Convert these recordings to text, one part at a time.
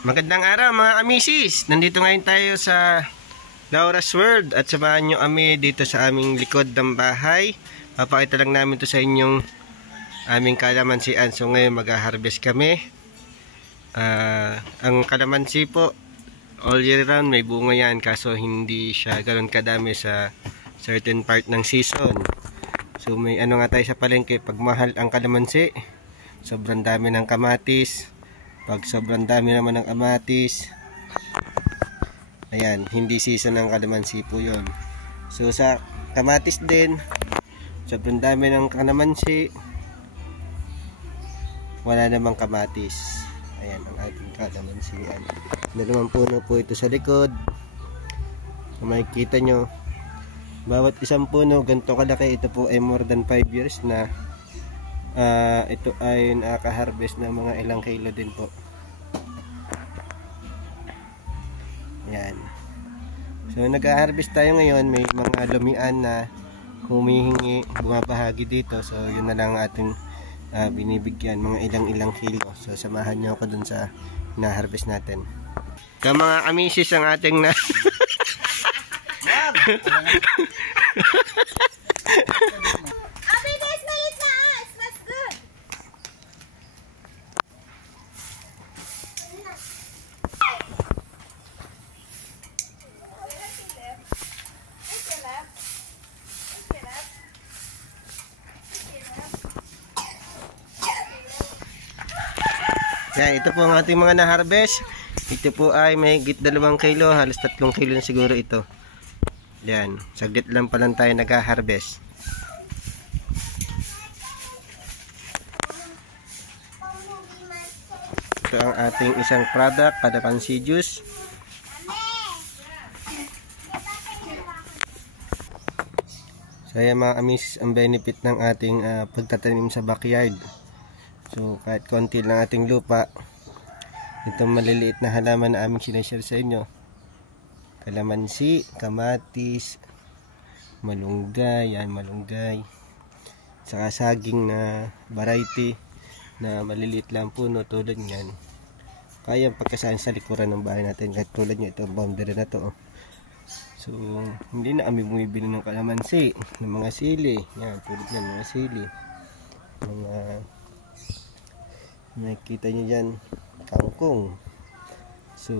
Magandang araw mga amisis. Nandito ngayon tayo sa Laura's World at samahan nyo kami dito sa aming likod ng bahay. Papakita lang namin to sa inyong aming kalamansian. So ngayon mag-harvest kami. Ang kalamansi po all year round may bunga yan, kaso hindi siya ganoon kadami sa certain part ng season. So may ano nga tayo sa palengke, pag mahal ang kalamansi, sobrang dami ng kamatis. Pag sobrang dami naman ng kamatis, ayan, hindi season ng kalamansi po yun. So sa kamatis din, sobrang dami ng kalamansi, wala namang kamatis. Ayan ang ating kalamansi. Dalawang puno po ito sa likod. Kung makikita nyo, bawat isang puno ganito kalaki. Ito po ay more than 5 years na. Ito ay nakaka-harvest ng mga ilang kilo din po. Yan. So nag-harvest tayo ngayon. May mga lumian na humihingi, bumabahagi dito. So yun na lang ating binibigyan, mga ilang kilo. So samahan nyo ako dun sa na-harvest natin. So mga amisis ang ating na yan, ito po ang ating mga na-harvest. Ito po ay mahigit 2 kilo, halos 3 kilo na siguro ito. Yan, saglit lang pa lang tayo nag-harvest. Ito ang ating isang product, kalamansi juice. So yan mga amis, ang benefit ng ating pagtatanim sa backyard. So kahit konti lang ating lupa, itong maliliit na halaman na aming sinashare sa inyo, kalamansi, kamatis, malunggay, yan malunggay, saka saging na variety na maliliit lang puno tulad nyan, kaya pagkasahin sa likuran ng bahay natin. Kahit tulad nyo, ito ang boundary na to. So hindi na kami bumibili ng kalamansi, ng mga sili, yan tulad nyan, mga sili, mga nakikita nyo dyan, kangkong. So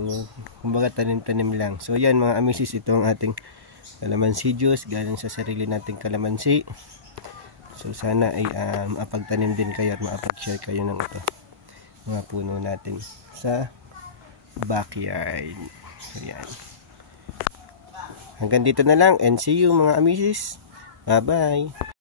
kumbaga tanim-tanim lang. So yan mga amisis, ito ang ating kalamansi juice galing sa sarili nating kalamansi. So sana ay mapagtanim din kayo at mapag-share kayo ng ito, mga puno natin sa backyard. So yan, hanggang dito na lang and see you mga amisis. Bye bye.